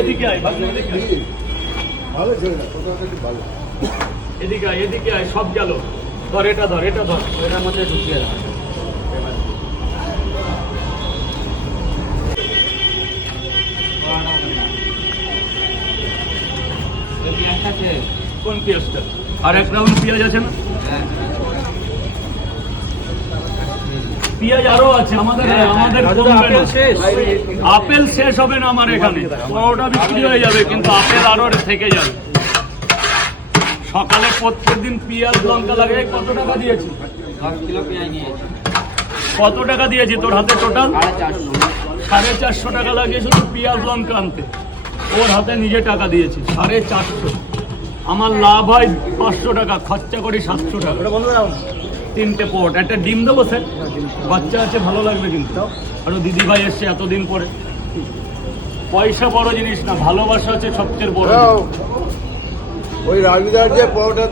এদিকে আয়, এদিকে আয়, সব গেল। ধর এটা ধর, এটা ধর, এটার মধ্যে ঢুকিয়ে রাখ। কোন পেঁয়াজটা? আর এক রাউন্ড পেঁয়াজ আছে না? পেঁয়াজ আরো আছে আমাদের। আপেল শেষ হবে না আমার এখানে, ওটা বিক্রি হয়ে যাবে, কিন্তু আপেল আরো থেকে যাবে। সকালে প্রত্যেকদিন পেঁয়াজ লঙ্কা লাগে। কত টাকা দিয়েছি? কত টাকা দিয়েছি তোর হাতে টোটাল? 450 টাকা লাগে শুধু পেঁয়াজ লঙ্কা আনতে। ওর হাতে নিজে টাকা দিয়েছি 450। আমার লাভ হয় 500 টাকা, খরচা করি 700 টাকা। 3টে পট, একটা ডিম দেবো স্যার? বাচ্চা আছে, ভালো লাগবে কিন্তু। আরো দিদি ভাই এসছে এতদিন পরে। পয়সা বড় জিনিস না, ভালোবাসা হচ্ছে সবচেয়ে বড়। ওই রাজবিদার যে পরোটা